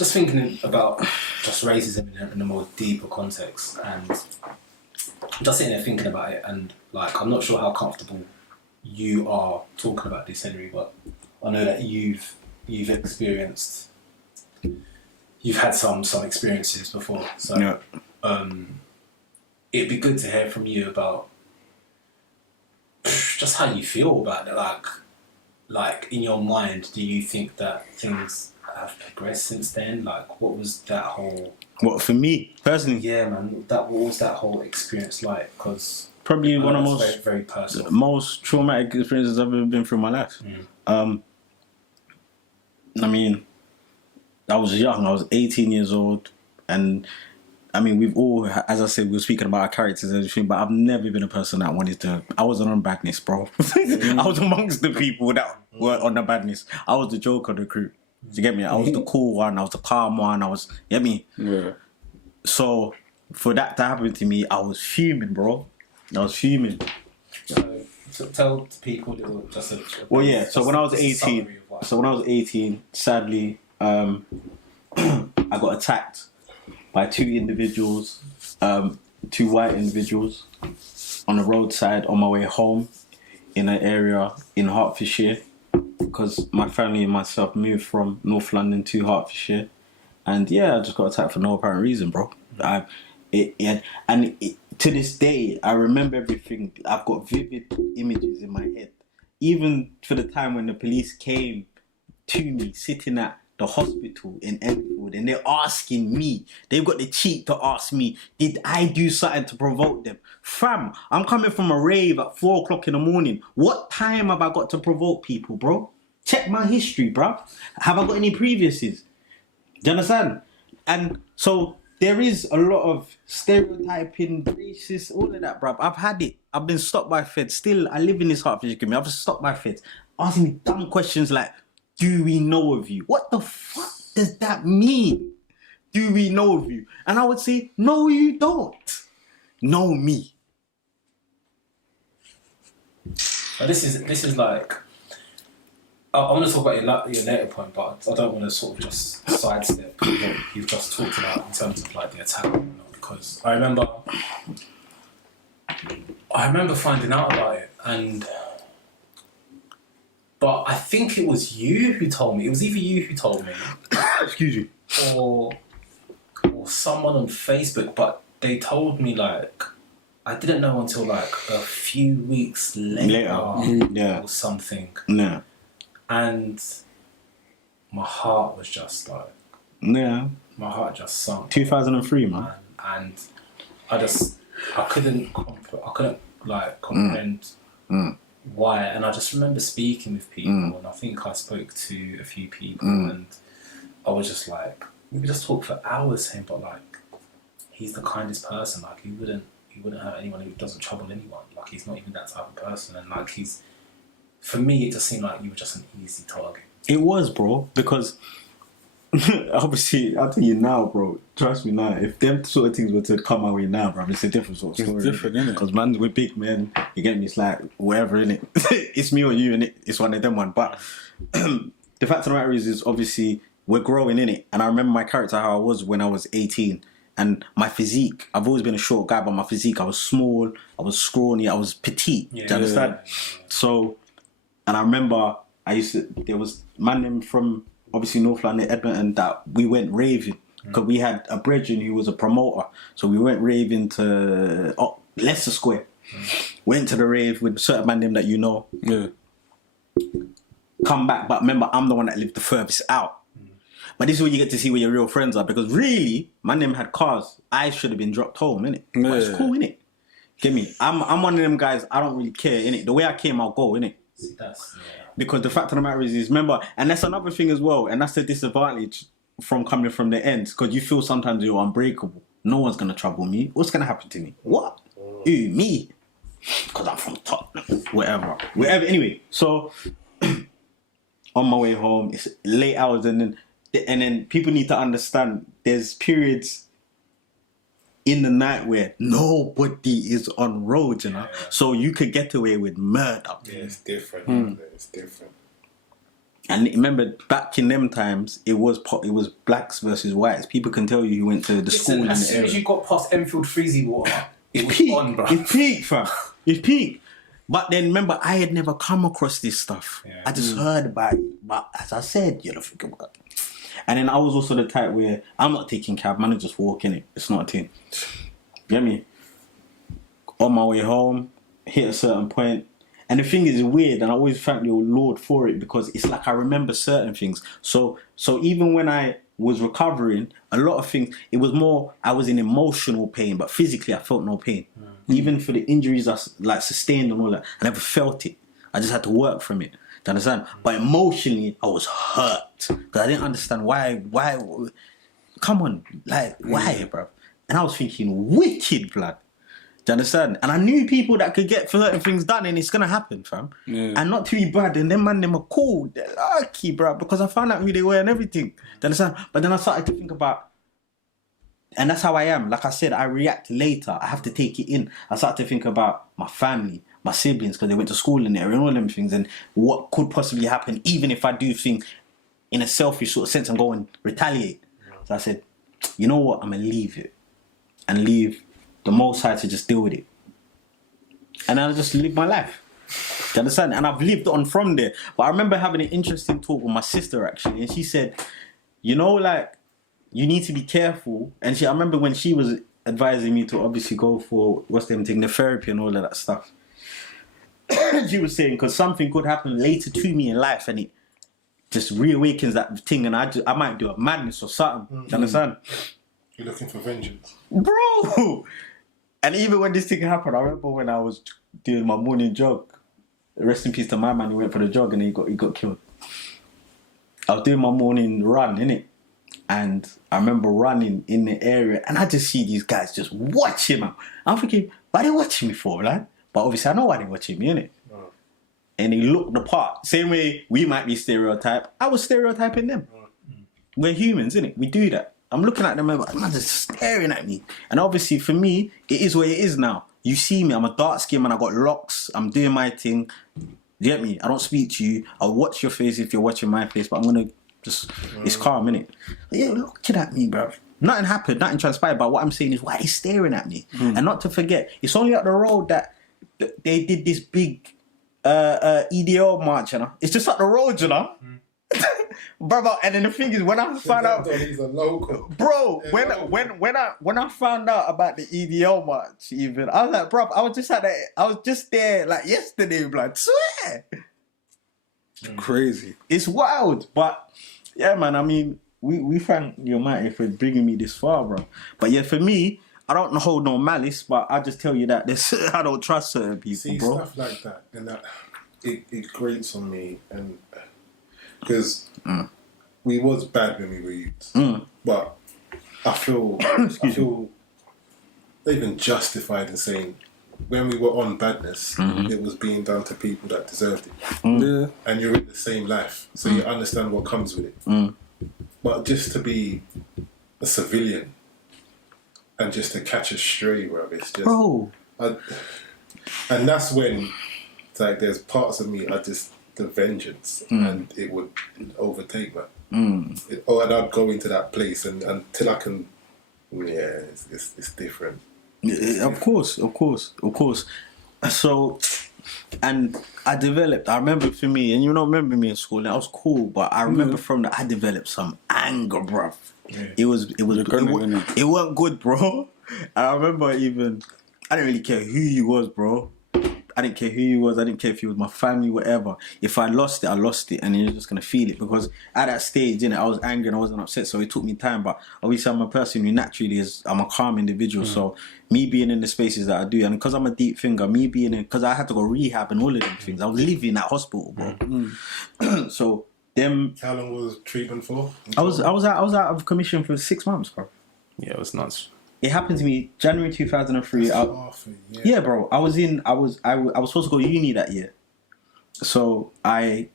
just thinking about just racism in a more deeper context, and just sitting there thinking about it, and like I'm not sure how comfortable you are talking about this, Henry, but I know that you've experienced, you've had some experiences before, so it'd be good to hear from you about just how you feel about it. Like in your mind, do you think that things have progressed since then? Like, what was that whole... What, for me, personally? Yeah, man. What was that whole experience like? Because probably one of the most very personal, most traumatic experiences I've ever been through in my life. I mean, I was young. I was 18 years old, and I mean, we've all, as I said, we were speaking about our characters and everything, but I've never been a person that wanted to... I wasn't on badness, bro. I was amongst the people that were on the badness. I was the joke of the crew. Do you get me? I was the cool one. I was the calm one. You get me? Yeah. So, for that to happen to me, I was fuming, bro. I was fuming. So tell people just a... Well, yeah. So when I was 18, sadly, I got attacked by two individuals, two white individuals, on the roadside on my way home in an area in Hertfordshire, because my family and myself moved from North London to Hertfordshire, and yeah, I just got attacked for no apparent reason, bro. To this day, I remember everything. I've got vivid images in my head, even for the time when the police came to me sitting at the hospital in Enfield, and they're asking me, they've got the cheek to ask me, did I do something to provoke them? Fam, I'm coming from a rave at 4 o'clock in the morning. What time have I got to provoke people, bro? Check my history, bro. Have I got any previouses? Do you understand? And so there is a lot of stereotyping, racist, all of that, bro. I've had it. I've been stopped by feds. Still, I live in this Hertfordshire community. I've been stopped by feds asking me dumb questions like, do we know of you? What the fuck does that mean? Do we know of you? And I would say, no, you don't know me. This is like... I want to talk about your later point, but I don't want to sort of just sidestep what you've just talked about in terms of like the attack, because I remember finding out about it, but I think it was you who told me. It was either you who told me, excuse you, or someone on Facebook. But they told me, like, I didn't know until like a few weeks later. Yeah. Or something. Yeah. And my heart was just like... Yeah. My heart just sunk. 2003, man. And I couldn't like comprehend why. And I just remember speaking with people, and I think I spoke to a few people, and I was just like, we could just talk for hours saying, but like, he's the kindest person. Like, he wouldn't hurt anyone. He doesn't trouble anyone. Like, he's not even that type of person. And like, for me, it just seemed like you were just an easy target. It was, bro, because obviously, I'll tell you now, bro, trust me now, if them sort of things were to come our way now, bro, it's a different sort of story. It's different, innit? Because, man, we're big men, you get me, it's like, whatever, innit? It's me or you, innit? It's one of them one. But the fact of the matter is obviously, we're growing, innit? And I remember my character, how I was when I was 18. And my physique, I've always been a short guy, but my physique, I was small, I was scrawny, I was petite. Do you understand? Yeah. So... And I remember there was a man named from obviously North London, Edmonton, that we went raving because we had a brethren who was a promoter. So we went raving to Leicester Square. Went to the rave with a certain man named that you know. Yeah. Come back, but remember, I'm the one that lived the furthest out. But this is where you get to see where your real friends are, because really, my name had cars. I should have been dropped home, innit? Yeah. But it's cool, innit? Get me? I'm one of them guys, I don't really care, innit? The way I came, I'll go, innit? Because the fact of the matter is remember, and that's another thing as well, and that's the disadvantage from coming from the end, because you feel sometimes you're unbreakable. No one's gonna trouble me. What's gonna happen to me? What? Who? Me? Because I'm from Tottenham. Whatever. Anyway, so on my way home, it's late hours, and then people need to understand there's periods in the night where nobody is on road, you know. Yeah. So you could get away with murder. Yeah, it's different. It's different. And remember, back in them times, it was blacks versus whites. People can tell you who went to the school in the As soon area. as you got past Enfield Freezy Water, it was peak. on, bro. It's peak, fam. It's peak. But then remember, I had never come across this stuff. Yeah. I just heard about it. But as I said, you know, think about it. And then I was also the type where I'm not taking cab, man, I just walk in it. It's not a thing. You get me? On my way home, hit a certain point. And the thing is weird, and I always thank the Lord for it because it's like I remember certain things. So even when I was recovering, a lot of things, it was more, I was in emotional pain, but physically I felt no pain. Even for the injuries I like sustained and all that, I never felt it. I just had to work from it. Do you understand? But emotionally, I was hurt because I didn't understand why. Come on, like why, bro? And I was thinking, wicked, blood. Do you understand? And I knew people that could get certain things done, and it's gonna happen, fam. Yeah. And not to be bad, and them man, them are cool. They're lucky, bro, because I found out who they were and everything. Do you understand? But then I started to think about, and that's how I am. Like I said, I react later. I have to take it in. I started to think about my family, my siblings, because they went to school in there and all them things, and what could possibly happen, even if I do things in a selfish sort of sense and go and retaliate. So I said, you know what? I'm gonna leave it and leave the Most High to just deal with it. And I just live my life. Do you understand? And I've lived on from there. But I remember having an interesting talk with my sister actually, and she said, you know, like, you need to be careful. And I remember when she was advising me to obviously go for the therapy and all of that stuff. She was saying, because something could happen later to me in life and it just reawakens that thing, and I might do a madness or something. Do you understand? You're looking for vengeance. Bro! And even when this thing happened, I remember when I was doing my morning jog. Rest in peace to my man who went for the jog and he got killed. I was doing my morning run, innit? And I remember running in the area and I just see these guys just watching me. I'm thinking, why are they watching me for, man? But obviously I know why they're watching me, innit? Oh. And they looked the part. Same way we might be stereotyped. I was stereotyping them. We're humans, innit? We do that. I'm looking at them and I'm just staring at me. And obviously for me, it is what it is now. You see me, I'm a dark skin man, I got locks, I'm doing my thing. You get me? I don't speak to you. I'll watch your face if you're watching my face, but I'm gonna just, it's calm, innit? But yeah, looking at me, bro. Nothing happened, nothing transpired, but what I'm saying is, why are they staring at me? And not to forget, it's only up the road that they did this big EDO march, you know? It's just up the road, you know? Brother, and then the thing is, when I found out, He's a local. bro, Yeah, when I found out about the EDL march, even I was like, bro, I was just there like yesterday, blood. Swear, crazy. It's wild, but yeah, man. I mean, we thank the Almighty for bringing me this far, bro. But yeah, for me, I don't hold no malice, but I just tell you that I don't trust certain people, See, bro. stuff like that, and that it grates on me, and because we was bad when we were youths, but I feel not even justified in saying when we were on badness, it was being done to people that deserved it. Yeah. And you're in the same life, so you understand what comes with it. But just to be a civilian and just to catch a stray, bro, it's just... Bro. And that's when, it's like, there's parts of me, the vengeance, and it would overtake me. And I'd go into that place, and until I can... Yeah, it's different. Of course. So, and I remember for me, and you don't remember me in school, that was cool, but I remember from that I developed some anger, bruv. Yeah. It wasn't good, bro. And I remember even, I didn't really care who you was, bro. I didn't care who you was. I didn't care if you was my family, whatever. If I lost it, I lost it, and you're just gonna feel it. Because at that stage, I was angry and I wasn't upset, so it took me time. But obviously, I'm a person who naturally I'm a calm individual. So me being in the spaces that I do, and because I'm a deep thinker, because I had to go rehab and all of them things. I was living in that hospital, bro. So them. How long was treatment for? I was out of commission for 6 months, bro. Yeah, it was nuts. It happened to me January 2003. Yeah, bro. I was supposed to go to uni that year, so I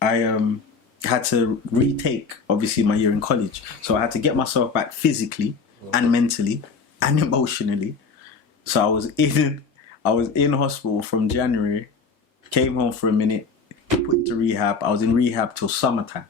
had to retake obviously my year in college. So I had to get myself back physically and mentally and emotionally. So I was in hospital from January, came home for a minute, put into rehab. I was in rehab till summertime.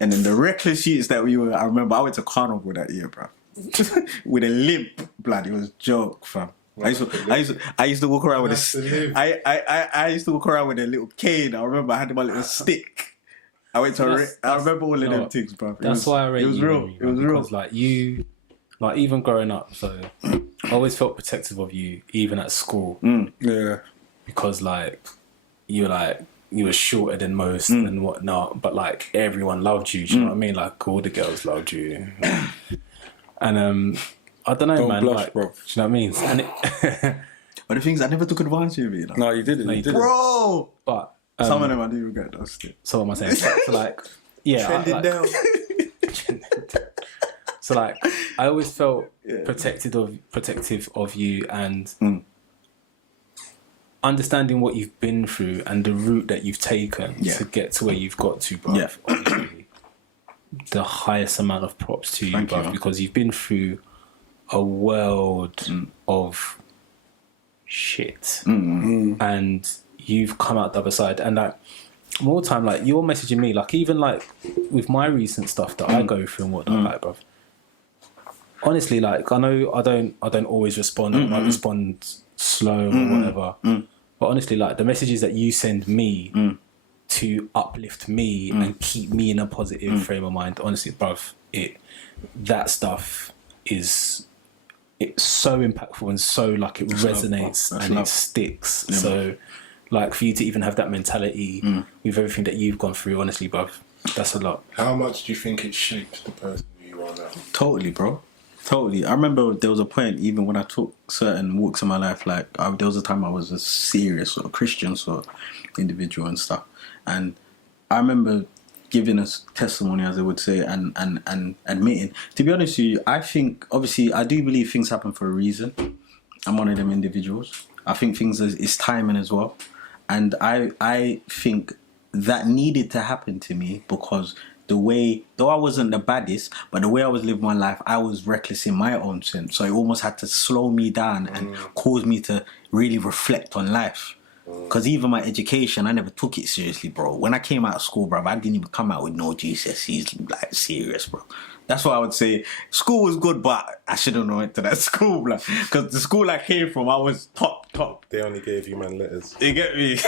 And then the reckless years that we were, I remember I went to Carnival that year, bro. With a limp, blood. It was a joke, fam. I used to walk around with I used to walk around with a little cane. I remember I had my little stick. I went to. I remember all of them things, bro. That's why I rate you. It was real. It was real. Because like you, like even growing up, so I always felt protective of you, even at school. Yeah. Because like you were shorter than most and whatnot, but like everyone loved you. Do you know what I mean? Like all the girls loved you. And I don't know, man. Blush, like, bro. do you know what I mean? And But the things I never took advantage of it. Like. No, you didn't. You didn't. Bro. But Some of them I do regret those still. so what am I saying? So like, yeah, Trending down. So like, I always felt protective of you and understanding what you've been through and the route that you've taken to get to where you've got to, bruv. Yeah. Obviously, the highest amount of props to you, Thank bruv, you. because you've been through a world of shit, and you've come out the other side. And like more time, like you're messaging me, like even like with my recent stuff that I go through and whatnot, like, bruv. Honestly, like I know I don't always respond. I might respond slow or whatever. But honestly, like the messages that you send me to uplift me and keep me in a positive frame of mind, honestly, bruv, that stuff it's so impactful and so like it resonates and it sticks. Yeah, so like for you to even have that mentality with everything that you've gone through, honestly, bruv, that's a lot. How much do you think it shaped the person you are now? Totally, bro. Totally. I remember there was a point, even when I took certain walks in my life, like there was a time I was a serious sort of Christian sort of individual and stuff. And I remember giving us testimony, as they would say, and admitting. To be honest with you, I think, obviously, I do believe things happen for a reason. I'm one of them individuals. I think things is timing as well. And I think that needed to happen to me because the way, though I wasn't the baddest, but the way I was living my life, I was reckless in my own sense. So it almost had to slow me down and cause me to really reflect on life. Because even my education, I never took it seriously, bro. When I came out of school, bro, I didn't even come out with no GCSEs, like, serious, bro. That's why I would say school was good, but I should have went to that school, bro. Because the school I came from, I was top. They only gave you man letters. You get me?